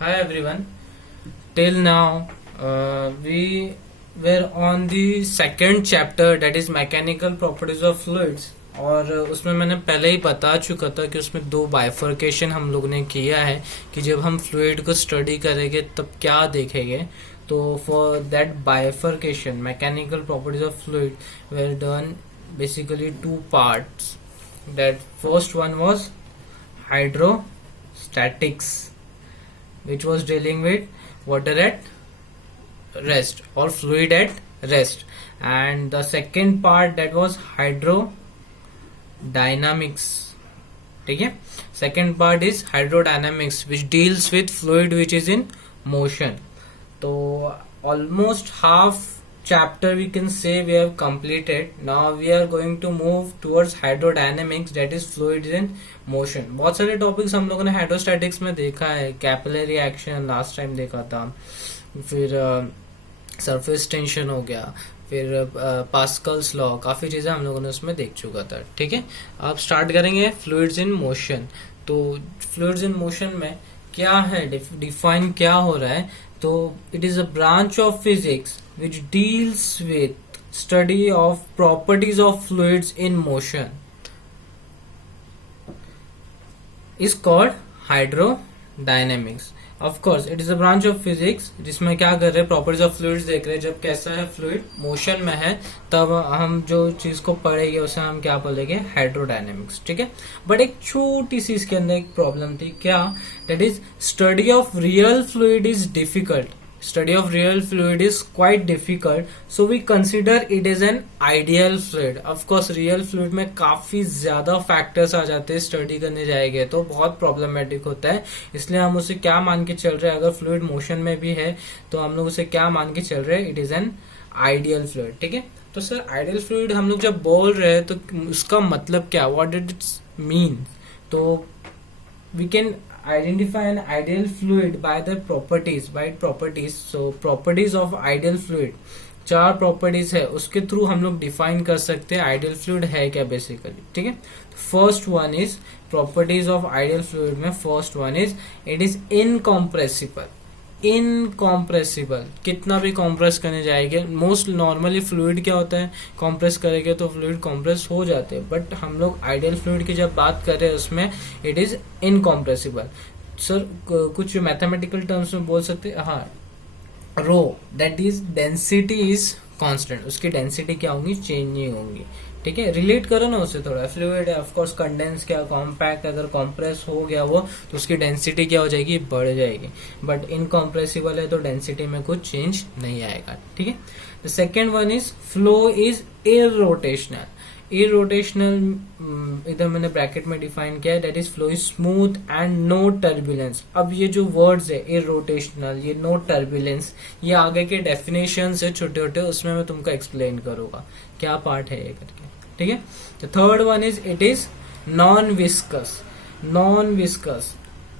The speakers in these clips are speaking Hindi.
Hi everyone. Till now, we were on the second chapter, that is mechanical properties of fluids. और उसमें मैंने पहले ही बता चुका था कि उसमें दो बाइफर्केशन हम लोग ने किया है कि जब हम फ्लूइड को स्टडी करेंगे तब क्या देखेंगे. तो for that bifurcation mechanical properties of fluid were done basically two parts. That first one was hydrostatics, which was dealing with water at rest or fluid at rest, and the second part that was hydrodynamics. ठीक है, second part is hydrodynamics which deals with fluid which is in motion. तो almost half chapter we can say we have completed. Now we are going to move towards hydrodynamics, that is fluids in motion. बहुत सारे टॉपिक्स हम लोगों ने हाइड्रोस्टैटिक्स में देखा है. कैपिलरी एक्शन लास्ट टाइम देखा था, फिर सरफेस टेंशन हो गया, फिर पास्कल्स लॉ, काफी चीजें हम लोगों ने उसमें देख चुका था. ठीक है, अब स्टार्ट करेंगे फ्लूइड्स इन मोशन. तो फ्लूइड्स इन मोशन में क्या है, डिफाइन क्या हो रहा है. तो it is a branch of physics which deals with study of properties of fluids in motion is called hydrodynamics. Of course it is a branch of physics जिसमें क्या कर रहे हैं, प्रॉपर्टीज ऑफ फ्लूइड्स देख रहे हैं. जब कैसा है फ्लूइड मोशन में है तब हम जो चीज को पढ़ेंगे उसे हम क्या बोलेंगे, हाइड्रोडायनेमिक्स. ठीक है, बट एक छोटी सी इसके अंदर एक प्रॉब्लम थी. क्या? That is study of real fluid is difficult. Study of real fluid is quite difficult, so we consider it as an ideal fluid. Of course real fluid में काफी ज्यादा फैक्टर्स आ जाते हैं, स्टडी करने जाएंगे तो बहुत प्रॉब्लमेटिक होता है. इसलिए हम उसे क्या मान के चल रहे हैं, अगर फ्लूइड मोशन में भी है तो हम लोग उसे क्या मान के चल रहे हैं, it is an ideal fluid. ठीक है, तो सर आइडियल फ्लूइड हम लोग जब बोल रहे हैं तो उसका मतलब क्या, व्हाट डिड इट मीन. तो we can identify an ideal fluid by the properties. So properties of ideal fluid, चार प्रॉपर्टीज है, उसके थ्रू हम लोग डिफाइन कर सकते हैं आइडियल फ्लूइड है क्या बेसिकली. ठीक है, first one is properties of ideal fluid में first one is it is incompressible. Incompressible, कितना भी कॉम्प्रेस करने जाएंगे, मोस्ट नॉर्मली फ्लूइड क्या होता है, कॉम्प्रेस करेंगे तो फ्लूइड कॉम्प्रेस हो जाते हैं, बट हम लोग आइडियल फ्लूइड की जब बात कर रहे हैं उसमें इट इज इनकॉम्प्रेसिबल. सर कुछ मैथमेटिकल टर्म्स में बोल सकते हैं, हाँ, rho that is density is constant, उसकी डेंसिटी क्या होंगी, चेंज नहीं होंगी. ठीक है, रिलेट करो ना उससे थोड़ा. फ्लूइड है ऑफकोर्स कंडेंस, क्या कॉम्पैक्ट, अगर कॉम्प्रेस हो गया वो तो उसकी डेंसिटी क्या हो जाएगी, बढ़ जाएगी. बट इनकॉम्प्रेसिबल है तो डेंसिटी में कुछ चेंज नहीं आएगा. ठीक है, the second one is flow is irrotational. Irrotational इधर मैंने ब्रैकेट में डिफाइन किया है, that is flow is smooth and no turbulence. अब ये जो वर्ड्स है इरोटेशनल, ये नो टर्बुलेंस, ये आगे के डेफिनेशन है छोटे छोटे, उसमें मैं तुमको एक्सप्लेन करूंगा क्या पार्ट है ये करके. ठीक है, the third one is it is non viscous. Non viscous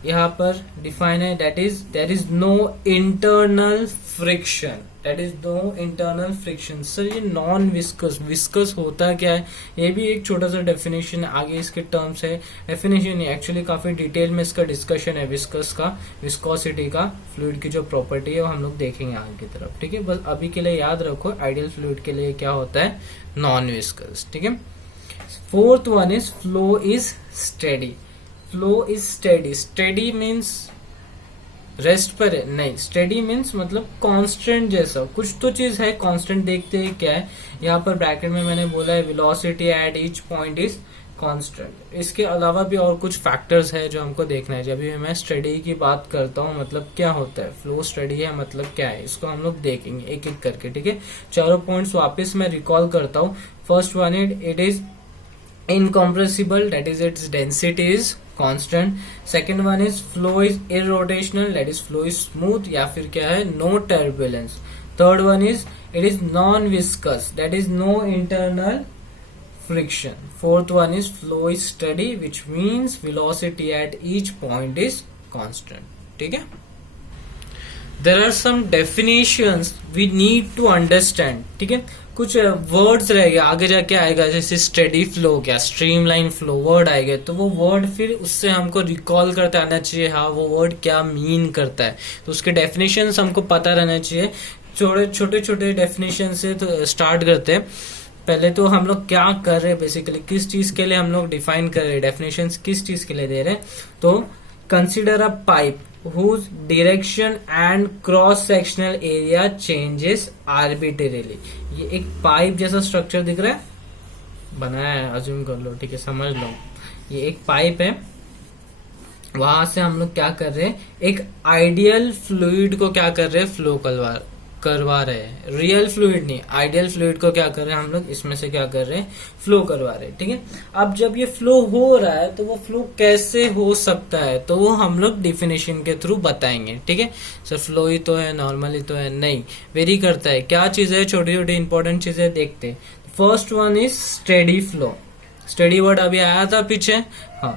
यहाँ पर डिफाइन है, that is there is no internal friction. That is no internal friction. Sir ये नॉन विस्कस, विस्कस होता क्या है, ये भी एक छोटा सा डेफिनेशन है, आगे इसके टर्म्स है. डेफिनेशन नहीं, एक्चुअली काफी डिटेल में इसका डिस्कशन है विस्कस का, विस्कोसिटी का, फ्लूइड की जो प्रॉपर्टी है वो हम लोग देखेंगे आगे की तरफ. ठीक है, बस अभी के लिए याद रखो आइडियल फ्लूइड के लिए क्या होता है, नॉन विस्कस. ठीक है, fourth one is flow is steady. Flow is steady. Steady means rest पर है नहीं, स्टेडी मीन्स मतलब कांस्टेंट जैसा कुछ तो चीज है. कांस्टेंट देखते हैं क्या है, यहाँ पर ब्रैकेट में मैंने बोला है velocity at each point is constant. इसके अलावा भी और कुछ फैक्टर्स है जो हमको देखना है. जब भी मैं स्टडी की बात करता हूँ मतलब क्या होता है, फ्लो स्टडी है मतलब क्या है, इसको हम लोग देखेंगे एक एक करके. ठीक है, चारों पॉइंट्स वापस मैं रिकॉल करता हूँ. First one it is incompressible, that is its density is constant. Second one is flow is irrotational, that is flow is smooth या फिर क्या है, no turbulence. Third one is it is non viscous, that is no internal friction. Fourth one is flow is steady, which means velocity at each point is constant. ठीक है, there are some definitions we need to understand, ठीक है। कुछ वर्ड्स रह गए, आगे जाके आएगा, जैसे स्टेडी फ्लो हो गया, स्ट्रीमलाइन फ्लो वर्ड आएगा, तो वो वर्ड फिर उससे हमको रिकॉल करते आना चाहिए, हाँ वो वर्ड क्या मीन करता है, तो उसके डेफिनेशंस हमको पता रहना चाहिए। छोटे छोटे डेफिनेशन से तो स्टार्ट करते हैं। पहले तो हम लोग क्या कर रहे हैं, बेसिकली किस चीज के लिए हम लोग डिफाइन कर रहे हैं, डेफिनेशंस किस चीज के लिए दे रहे हैं। तो consider a pipe whose direction and cross sectional area changes arbitrarily। ये एक पाइप जैसा स्ट्रक्चर दिख रहा है, बनाया है, अज्यूम कर लो, ठीक है, समझ लो। ये एक पाइप है, वहां से हम लोग क्या कर रहे हैं, एक आइडियल फ्लूइड को क्या कर रहे हैं, फ्लो करवा रहे हैं। रियल फ्लूइड नहीं, आइडियल फ्लूइड को क्या कर रहे हैं हम लोग, इसमें से क्या कर रहे हैं, फ्लो करवा रहे हैं, ठीक है। अब जब ये फ्लो हो रहा है तो वो फ्लो कैसे हो सकता है, तो वो हम लोग डिफिनेशन के थ्रू बताएंगे, ठीक है। सर फ्लो ही तो है, नॉर्मली तो है, नहीं, वेरी करता है। क्या चीज है, छोटी छोटी इंपॉर्टेंट चीजें देखते हैं। First one is steady flow. Steady word अभी आया था पीछे, हाँ।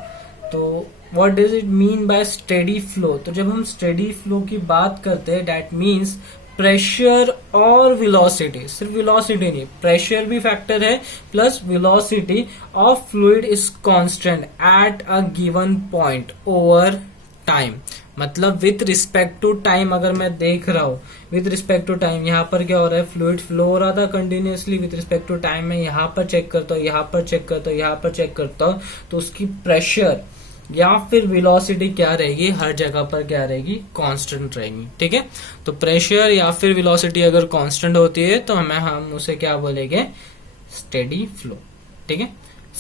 तो what does it mean by steady flow, तो जब हम स्टेडी फ्लो की बात करते हैं, दैट मीन्स प्रेशर और वेलोसिटी, सिर्फ वेलोसिटी नहीं, प्रेशर भी फैक्टर है, plus velocity of fluid is constant at a given point over time. मतलब विथ रिस्पेक्ट टू टाइम, अगर मैं देख रहा हूं विथ रिस्पेक्ट टू टाइम, यहाँ पर क्या हो रहा है, फ्लूइड फ्लो हो रहा था continuously, with respect to time मैं यहाँ पर चेक करता हूँ, यहाँ पर चेक करता हूँ, यहाँ पर चेक करता हूँ, तो उसकी प्रेशर या फिर वेलोसिटी क्या रहेगी, हर जगह पर क्या रहेगी, कांस्टेंट रहेगी, ठीक है। तो प्रेशर या फिर वेलोसिटी अगर कांस्टेंट होती है तो हम उसे क्या बोलेंगे, स्टेडी फ्लो, ठीक है।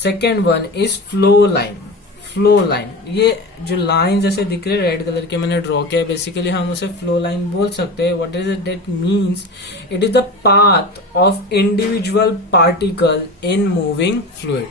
Second one is flow line. Flow line, ये जो लाइन जैसे दिख रहे रेड कलर के मैंने ड्रॉ किया है, बेसिकली हम उसे फ्लो लाइन बोल सकते हैं। What is it, that means it is the path of individual particle in moving fluid.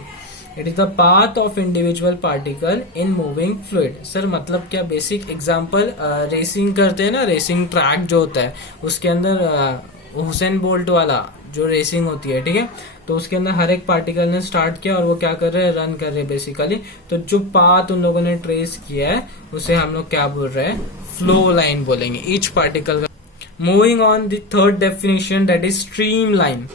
It is the path of individual particle in moving fluid. Sir मतलब क्या, बेसिक एग्जांपल, रेसिंग करते हैं ना, रेसिंग ट्रैक जो होता है उसके अंदर हुसैन बोल्ट वाला जो रेसिंग होती है, ठीक है, तो उसके अंदर हर एक पार्टिकल ने स्टार्ट किया और वो क्या कर रहे हैं, रन कर रहे हैं बेसिकली। तो जो पाथ उन लोगों ने ट्रेस किया है उसे हम लोग क्या बोल रहे हैं, फ्लो लाइन बोलेंगे, ईच पार्टिकल का। Moving on the third definition, that is stream line.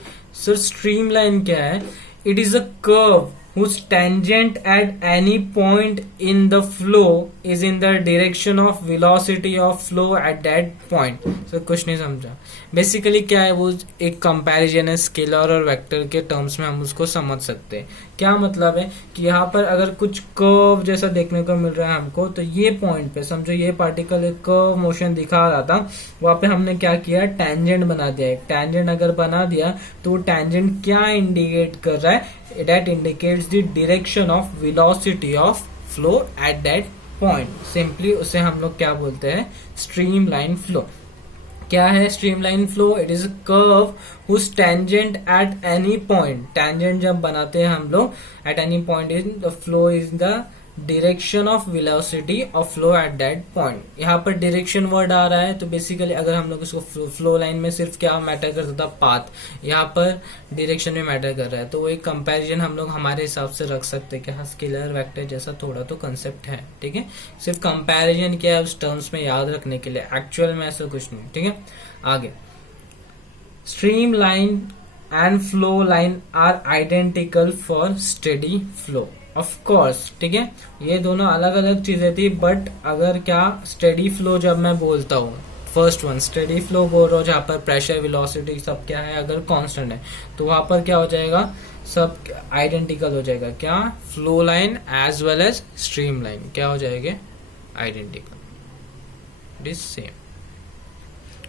Sir stream line क्या है, it is a curve whose tangent at any point in the flow is in the direction of velocity of flow at that point। Sir कुछ नहीं समझा, बेसिकली क्या है, वो एक कंपैरिजन है स्केलर और वेक्टर के टर्म्स में, हम उसको समझ सकते हैं। क्या मतलब है कि यहाँ पर अगर कुछ कर्व जैसा देखने को मिल रहा है हमको, तो ये पॉइंट पे समझो ये पार्टिकल एक कर्व मोशन दिखा रहा था, वहां पे हमने क्या किया, टैंजेंट बना दिया। एक टैंजेंट अगर बना दिया तो वो टैंजेंट क्या इंडिकेट कर रहा है, that indicates the direction of velocity of flow at that point। Simply उसे हम लोग क्या बोलते हैं, स्ट्रीमलाइन फ्लो। क्या है streamline flow, it is a curve whose tangent at any point, tangent जब बनाते हैं हम लोग, at any point in the flow is the direction of velocity of flow at that point। यहाँ पर डायरेक्शन वर्ड आ रहा है, तो बेसिकली अगर हम लोग इसको फ्लो लाइन में सिर्फ क्या मैटर करता था, पाथ, यहाँ पर डायरेक्शन में मैटर कर रहा है, तो वो एक कंपैरिजन हम लोग हमारे हिसाब से रख सकते हैं कि हाँ स्केलर वेक्टर जैसा थोड़ा तो कंसेप्ट है, ठीक है। सिर्फ कंपैरिजन क्या है उस टर्म्स में याद रखने के लिए, एक्चुअल में ऐसा कुछ नहीं, ठीक है। आगे, stream line and flow line are identical for steady flow, of course, ठीक है। ये दोनों अलग अलग चीजें थी, बट अगर क्या स्टेडी फ्लो जब मैं बोलता हूँ, फर्स्ट वन स्टेडी फ्लो बोल रहा हूँ जहाँ पर प्रेशर वेलोसिटी सब क्या है, अगर कांस्टेंट है, तो वहां पर क्या हो जाएगा, सब आइडेंटिकल हो जाएगा। क्या, flow line as well as stream line क्या हो जाएगा, identical, it is same.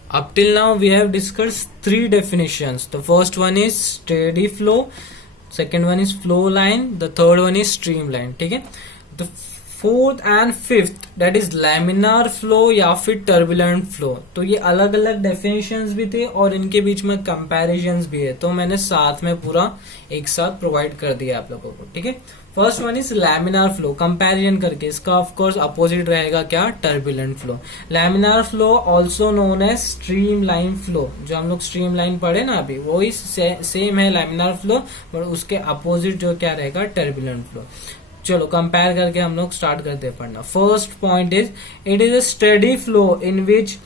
Up till now we have discussed three definitions. The first one is steady flow, second one is flow line, the third one is streamline, ठीक है। The fourth and fifth that is laminar flow या फिर turbulent flow, तो ये अलग अलग definitions भी थे और इनके बीच में comparisons भी है, तो मैंने साथ में पूरा एक साथ प्रोवाइड कर दिया आप लोगों को, ठीक है। First one is laminar flow, comparison करके इसका ऑफ कोर्स अपोजिट रहेगा क्या, turbulent flow. Laminar flow also known as stream line flow, जो हम लोग स्ट्रीम लाइन पढ़े ना अभी, वही सेम है लैमिनार फ्लो, पर उसके अपोजिट जो क्या रहेगा, टर्बुलेंट फ्लो। चलो कंपेयर करके हम लोग स्टार्ट करते हैं पढ़ना। First point is, it is a steady flow in which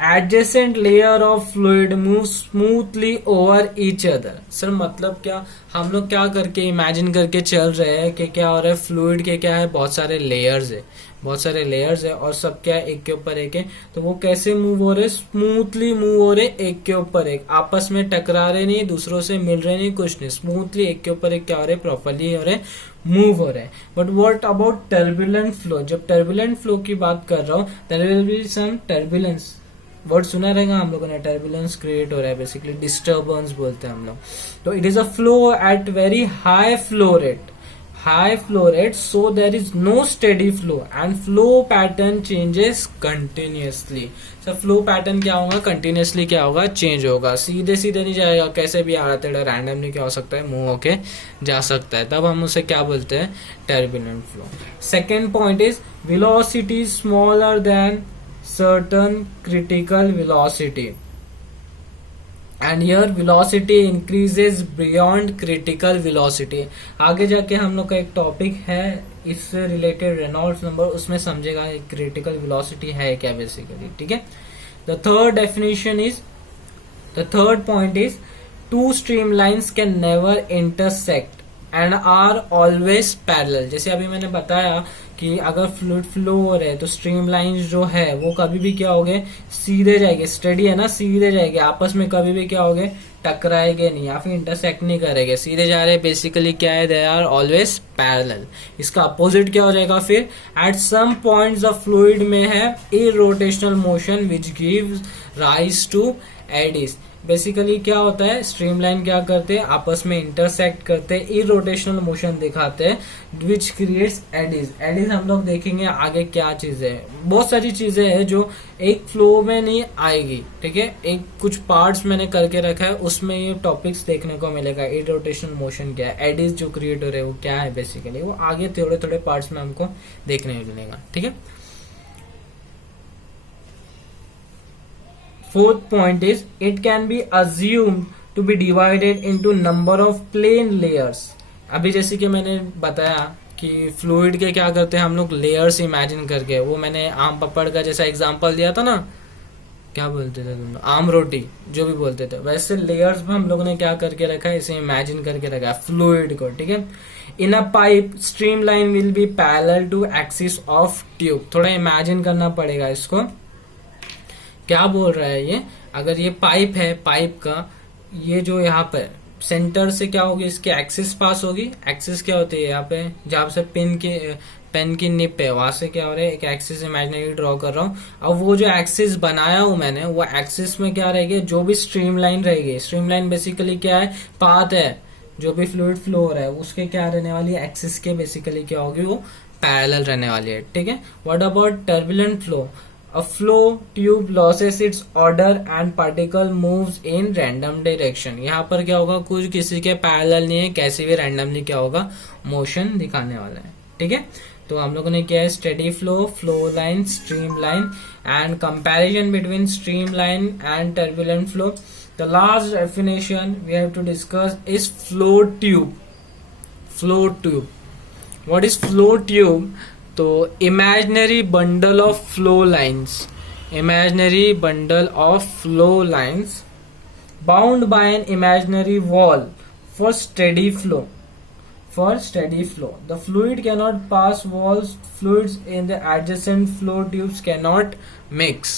adjacent layer of fluid move smoothly over each other. Sir मतलब क्या, हम लोग क्या करके इमेजिन करके चल रहे हैं कि क्या हो रहा है, फ्लूइड के क्या है, बहुत सारे लेयर्स है, बहुत सारे लेयर्स है और सब क्या है, एक के ऊपर एक है। तो वो कैसे मूव हो रहे, स्मूथली मूव हो रहे, एक के ऊपर एक, आपस में टकरा रहे नहीं, दूसरों से मिल रहे नहीं, कुछ नहीं, स्मूथली एक के ऊपर एक क्या हो रहे, प्रॉपरली हो रहे, मूव हो रहे हैं। But what about turbulent flow? जब टर्बुलेंट फ्लो की बात कर रहा हूँ, there will be some turbulence, word सुना रहेगा हम लोगों ने, टर्बुलेंस क्रिएट हो रहा है, बेसिकली डिस्टर्बेंस बोलते हैं हम लोग। तो it is a flow at very high flow rate, high flow rate, so there is no steady flow and flow pattern changes continuously। so flow pattern क्या होगा, continuously क्या होगा, चेंज होगा, सीधे सीधे नहीं जाएगा, कैसे भी आड़ा टेढ़ा रैंडमली क्या हो सकता है, मूव होके जा सकता है, तब हम उसे क्या बोलते हैं, turbulent flow. Second point is velocity smaller than certain critical velocity and here velocity increases beyond critical velocity। आगे जाके हम लोग का एक टॉपिक है इससे रिलेटेड, रेनॉल्ड्स नंबर, उसमें समझेगा क्रिटिकल वेलोसिटी है क्या बेसिकली, ठीक है। The third point is two stream lines can never intersect and are always parallel. जैसे अभी मैंने बताया कि अगर फ्लूइड फ्लो हो रहे तो स्ट्रीम लाइंस जो है वो कभी भी क्या होगे, सीधे जाएंगे, स्टडी है ना, सीधे जाएंगे, आपस में कभी भी क्या होगे, टकराएंगे नहीं या फिर इंटरसेक्ट नहीं करेंगे, सीधे जा रहे, बेसिकली क्या है, दे आर ऑलवेज पैरेलल। इसका अपोजिट क्या हो जाएगा फिर, at some points of fluid में है irrotational motion which gives rise to eddies. Basically क्या होता है, स्ट्रीमलाइन क्या करते हैं, आपस में इंटरसेक्ट करते हैं, इरोटेशनल मोशन दिखाते हैं, विच क्रिएट्स एडीज। एडीज हम लोग देखेंगे आगे क्या चीजें है, बहुत सारी चीजें हैं जो एक फ्लो में नहीं आएगी, ठीक है, एक कुछ पार्ट्स मैंने करके रखा है, उसमें ये टॉपिक्स देखने को मिलेगा, इरोटेशनल मोशन क्या है, एडीज जो क्रिएट हो रहे हैं वो क्या है, बेसिकली वो आगे थोड़े थोड़े पार्ट्स में हमको देखने को मिलेगा, ठीक है। Fourth point is it can be assumed to be divided into number of plane layers। अभी जैसे कि मैंने बताया कि फ्लूइड के क्या करते हैं हम लोग, लेयर्स इमेजिन करके, वो मैंने आम पपड़ का जैसा एग्जांपल दिया था ना, क्या बोलते थे तुम, आम रोटी जो भी बोलते थे, वैसे लेयर्स में हम लोगों ने क्या करके रखा है, इसे इमेजिन करके रखा है फ्लूइड को, ठीक है। In a pipe stream line will be parallel to axis of tube. थोड़ा इमेजिन करना पड़ेगा इसको, क्या बोल रहा है ये, अगर ये पाइप है, पाइप का ये जो यहाँ पे सेंटर से क्या होगी, इसकी एक्सिस पास होगी, एक्सिस क्या होती है यहाँ पे, जहां से पेन की निप है, वहां से क्या हो रहा है, एक एक्सिस इमेजिनरी ड्रॉ कर रहा हूँ। अब वो जो एक्सिस बनाया हूं मैंने, वो एक्सिस में क्या रहेगी, जो भी स्ट्रीम लाइन रहेगी, स्ट्रीम लाइन बेसिकली क्या है, पाथ है, जो भी फ्लूइड फ्लो हो रहा है उसके क्या रहने वाली है, एक्सिस के बेसिकली क्या होगी, वो पैरेलल रहने वाली है, ठीक है। What about turbulent flow? A flow tube loses its order and particle moves in random direction। यहाँ पर क्या होगा, कुछ किसी के पैरेलल नहीं है, कैसे भी रैंडमली क्या होगा, मोशन दिखाने वाला है, ठीक है। तो हम लोगों ने क्या है, steady flow, flow line, stream line and comparison between stream line and turbulent flow. The last definition we have to discuss is flow tube. Flow tube, what is flow tube? तो imaginary bundle of flow lines, imaginary bundle of flow lines bound by an imaginary wall for steady flow. For steady flow, the fluid cannot pass walls. Fluids in the adjacent flow tubes cannot mix।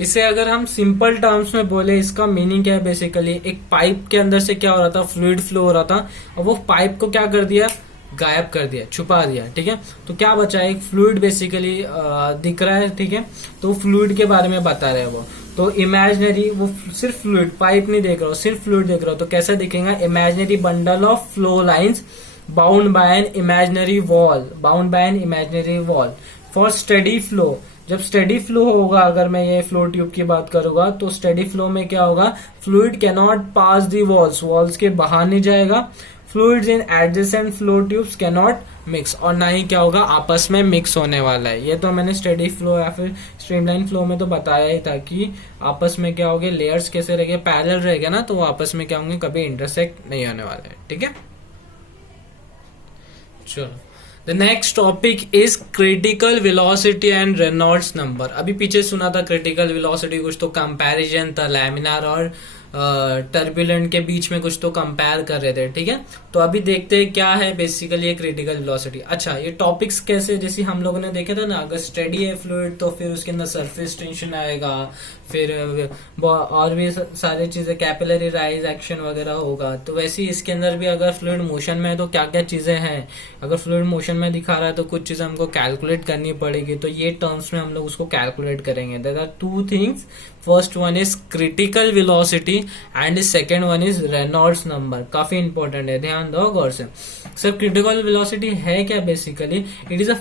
इसे अगर हम सिंपल टर्म्स में बोले, इसका मीनिंग क्या है, बेसिकली एक पाइप के अंदर से क्या हो रहा था, फ्लूइड फ्लो हो रहा था, और वो पाइप को क्या कर दिया, गायब कर दिया, छुपा दिया, ठीक है। तो क्या बचा, एक फ्लूइड बेसिकली दिख रहा है, ठीक है, तो फ्लूइड के बारे में बता रहे हैं वो। तो इमेजिनरी, वो सिर्फ फ्लूइड, पाइप नहीं देख रहा हो, सिर्फ फ्लूइड देख रहा हो, तो कैसा दिखेगा, imaginary bundle of flow lines bound by an imaginary wall, bound by an imaginary wall for steady flow. जब स्टेडी फ्लो होगा, अगर मैं ये फ्लो ट्यूब की बात करूंगा, तो स्टेडी फ्लो में क्या होगा, fluid can not pass the walls, walls के बाहर नहीं जाएगा, fluids in adjacent flow tubes can not mix, और ना ही क्या होगा, आपस में मिक्स होने वाला है। ये तो मैंने स्टेडी फ्लो या फिर स्ट्रीमलाइन फ्लो में तो बताया ही था कि आपस में क्या होगे, लेयर्स कैसे रहेंगे, पैरेलल रहेगा ना, तो वो आपस में क्या होंगे, कभी इंटरसेक्ट नहीं होने वाला है, ठीक है। चलो the next topic is critical velocity and Reynolds number. अभी पीछे सुना था क्रिटिकल वेलोसिटी, कुछ तो कंपैरिजन था लैमिनार और टर्बुलेंट के बीच में, कुछ तो कंपेयर कर रहे थे, ठीक है। तो अभी देखते हैं क्या है बेसिकली ये क्रिटिकल वेलोसिटी। अच्छा, ये टॉपिक्स कैसे, जैसे हम लोगों ने देखे थे ना, अगर स्टेडी है फ्लूइड तो फिर उसके अंदर सरफेस टेंशन आएगा, फिर और भी सारी चीजें, कैपिलरी राइज एक्शन वगैरह होगा। तो वैसे ही इसके अंदर भी अगर फ्लूइड मोशन में है तो क्या क्या चीजें हैं, अगर फ्लूइड मोशन में दिखा रहा है तो कुछ चीजें हमको कैलकुलेट करनी पड़ेगी। तो ये टर्म्स में हम लोग उसको कैलकुलेट करेंगे। There are two things, first one is critical velocity and second one is Reynolds number. काफी इंपॉर्टेंट है, ध्यान दो गौर से। सर क्रिटिकल वेलोसिटी है क्या basically? It is a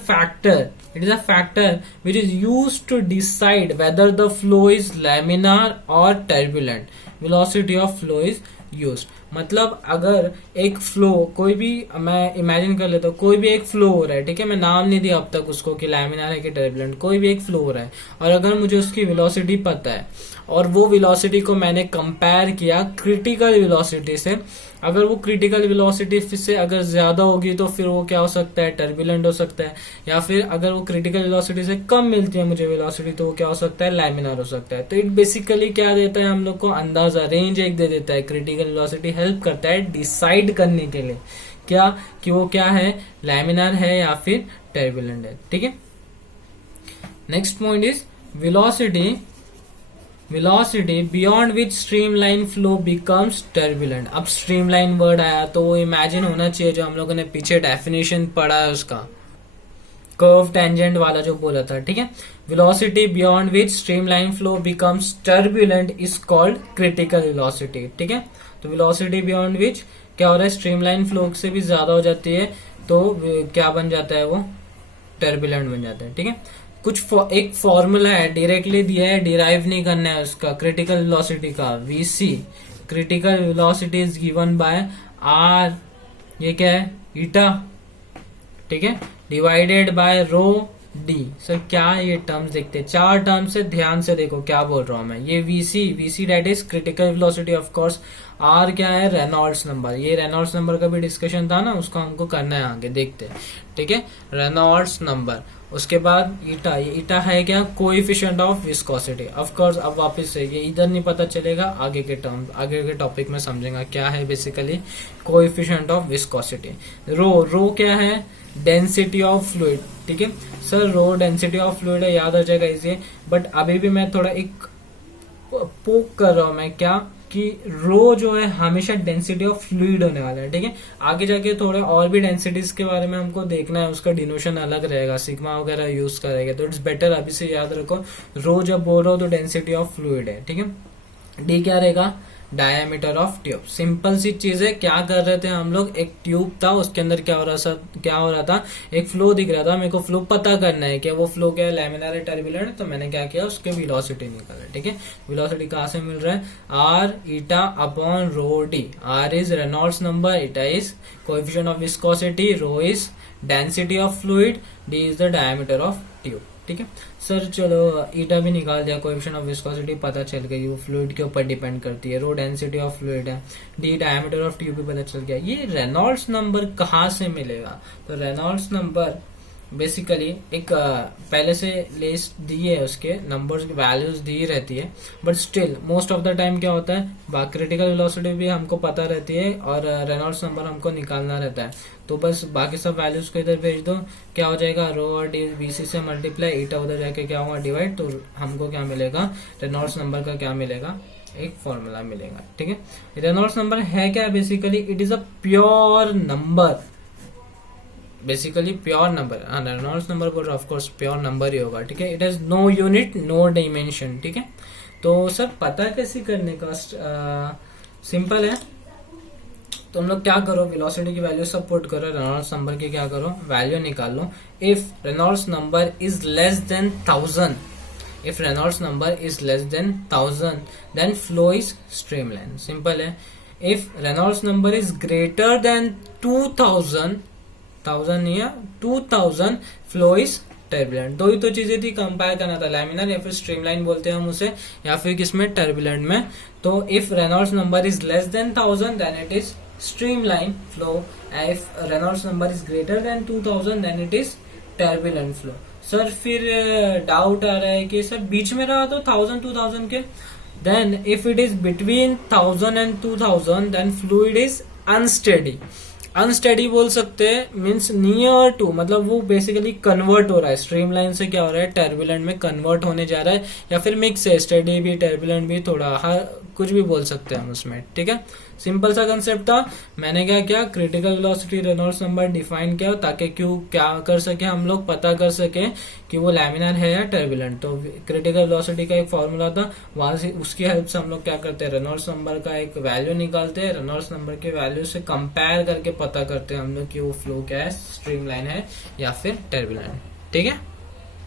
factor which is use to decide whether the flow is laminar और turbulent. Velocity of flow is used, मतलब अगर एक फ्लो, कोई भी, मैं इमेजिन कर लेता हूँ, कोई भी एक फ्लो हो रहा है, ठीक है, मैं नाम नहीं दिया अब तक उसको कि लैमिनार है कि टर्बुलेंट, कोई भी एक फ्लो हो रहा है, और अगर मुझे उसकी वेलोसिटी पता है और वो वेलोसिटी को मैंने कंपेयर किया क्रिटिकल वेलोसिटी से, अगर वो क्रिटिकल वेलोसिटी से अगर ज्यादा होगी तो फिर वो क्या हो सकता है, टर्बुलेंट हो सकता है, या फिर अगर वो क्रिटिकल वेलोसिटी से कम मिलती है मुझे वेलोसिटी तो वो क्या हो सकता है, लैमिनार हो सकता है। तो इट बेसिकली क्या देता है हम लोग को, अंदाजा, रेंज एक दे देता है। क्रिटिकल वेलोसिटी हेल्प करता है डिसाइड करने के लिए क्या, कि वो क्या है, लैमिनार है या फिर टर्बुलेंट है, ठीक है। Next point is velocity beyond which streamline flow becomes turbulent. अब स्ट्रीमलाइन वर्ड आया तो वो इमेजिन होना चाहिए जो हम लोगों ने पीछे डेफिनेशन पढ़ा है उसका, कर्व टेंजेंट वाला जो बोला था, ठीक है। Velocity beyond which streamline flow becomes turbulent is called critical velocity, ठीक है। तो वेलोसिटी बियॉन्ड विच क्या हो रहा है, स्ट्रीमलाइन फ्लो से भी ज्यादा हो जाती है तो क्या बन जाता है, वो टर्बुलेंट बन जाता है, ठीक है। एक फॉर्मूला है, डायरेक्टली दिया है, डिराइव नहीं करना है उसका, क्रिटिकल वेलोसिटी का, VC, critical velocity is given by R, ये क्या है, ईटा, ठीक है, divided by rho D. Sir क्या ये टर्म्स देखते हैं, चार टर्म्स है, ध्यान से देखो क्या बोल रहा हूं मैं। ये VC that is critical velocity of course, R क्या है, रेनॉल्ड्स नंबर, ये रेनॉल्ड्स नंबर का भी डिस्कशन था ना, उसको हमको करना है आगे, देखते हैं, ठीक है, रेनॉल्ड्स नंबर। उसके बाद ईटा, ये ईटा है क्या, coefficient of viscosity. Of course अब वापस से ये इधर नहीं पता चलेगा, आगे के टर्म, आगे के टॉपिक में समझेंगे क्या है बेसिकली कोएफिशिएंट ऑफ विस्कोसिटी। रो क्या है, डेंसिटी ऑफ फ्लूइड, ठीक है। Sir rho density of fluid है, याद आ जाएगा इसे, बट अभी भी मैं थोड़ा एक पोक कर रहा हूं मैं, क्या कि रो जो है हमेशा डेंसिटी ऑफ फ्लूइड होने वाला है, ठीक है। आगे जाके थोड़े और भी डेंसिटीज के बारे में हमको देखना है, उसका डिनोशन अलग रहेगा, सिग्मा वगैरह यूज करेगा, तो इट्स बेटर अभी से याद रखो, रो जब बोल रहा हो तो डेंसिटी ऑफ फ्लूइड है, ठीक है। डी क्या रहेगा, डायमीटर ऑफ ट्यूब। सिंपल सी चीज है, क्या कर रहे थे हम लोग, एक ट्यूब था, उसके अंदर क्या हो रहा था, एक फ्लो दिख रहा था, मेरे को फ्लो पता करना है कि वो फ्लो क्या है, लैमिनार है टर्बुलेंट, तो मैंने क्या किया, उसके वेलोसिटी निकाला, ठीक है। वेलोसिटी कहां से मिल रहा है, R eta upon rho D. R is Reynolds number, eta is coefficient of viscosity, rho is density of fluid, D is the diameter of tube, ठीक है। सर चलो ईटा भी निकाल दिया, कोएफिशिएंट ऑफ विस्कोसिटी पता चल गई, वो फ्लूइड के ऊपर डिपेंड करती है, रो डेंसिटी ऑफ फ्लूइड है, डी डायमीटर ऑफ ट्यूब भी पता चल गया। ये रेनॉल्ड्स नंबर कहाँ से मिलेगा, तो रेनॉल्ड्स नंबर बेसिकली एक पहले से लिस्ट दी है, उसके नंबर्स की वैल्यूज दी रहती है, but still most of the time क्या होता है, क्रिटिकल वेलोसिटी भी हमको पता रहती है और रेनॉल्ड्स नंबर हमको निकालना रहता है, तो बस बाकी सब वैल्यूज को इधर भेज दो, क्या हो जाएगा, रो और डी बीसी से मल्टीप्लाई, ईटा उधर जाके क्या होगा, डिवाइड, तो हमको क्या मिलेगा, रेनॉल्ड्स नंबर का क्या मिलेगा, एक फॉर्मूला मिलेगा, ठीक है। रेनॉल्ड्स नंबर है क्या, basically it is a pure number, basically pure number, Reynolds number को ऑफकोर्स प्योर नंबर ही होगा, ठीक है। It has no unit no dimension, ठीक है। तो सर पता कैसे करने का, सिंपल है, तुम लोग क्या करो, वेलोसिटी की वैल्यू सब पुट करो, रेनॉल्ड्स नंबर की क्या करो, वैल्यू निकाल लो। If Reynolds number is less than 1000, if Reynolds number is less than 1000 then flow is streamline, simple है। if Reynolds number is greater than 2000 नहीं है 2000 flow is टर्बुलेंट। दो ही तो चीजें थी, कंपेयर करना था, लैमिनार या फिर स्ट्रीमलाइन बोलते हैं हम उसे, या फिर किसमें, टर्बुलेंट में। तो if Reynolds number is less than 1000 then it is streamline flow. If Reynolds number is greater than 2000 then it is turbulent flow. Sir फिर डाउट आ रहा है कि सर बीच में रहा तो 1000 2000 के, then if it is between 1000 and 2000 then fluid is unsteady. Unsteady बोल सकते हैं, मीन्स नियर टू, मतलब वो बेसिकली कन्वर्ट हो रहा है, स्ट्रीमलाइन से क्या हो रहा है, टर्बुलेंट में कन्वर्ट होने जा रहा है, या फिर मिक्स है, स्टेडी भी टर्बुलेंट भी, थोड़ा हर कुछ भी बोल सकते हैं हम उसमें, ठीक है। सिंपल सा कंसेप्ट था। मैंने क्या किया, critical velocity Reynolds number define किया ताकि क्यों क्या कर सके, हम लोग पता कर सके कि वो लैमिनार है या टर्बुलेंट। तो क्रिटिकल वेलोसिटी का एक फॉर्मूला था, वहां से उसकी हेल्प से हम लोग क्या करते हैं, रेनॉल्ड्स नंबर का एक वैल्यू निकालते हैं, रेनॉल्ड्स नंबर के वैल्यू से कंपेयर करके पता करते हैं हम लोग कि वो फ्लो क्या है, स्ट्रीमलाइन है या फिर टर्बुलेंट, ठीक है।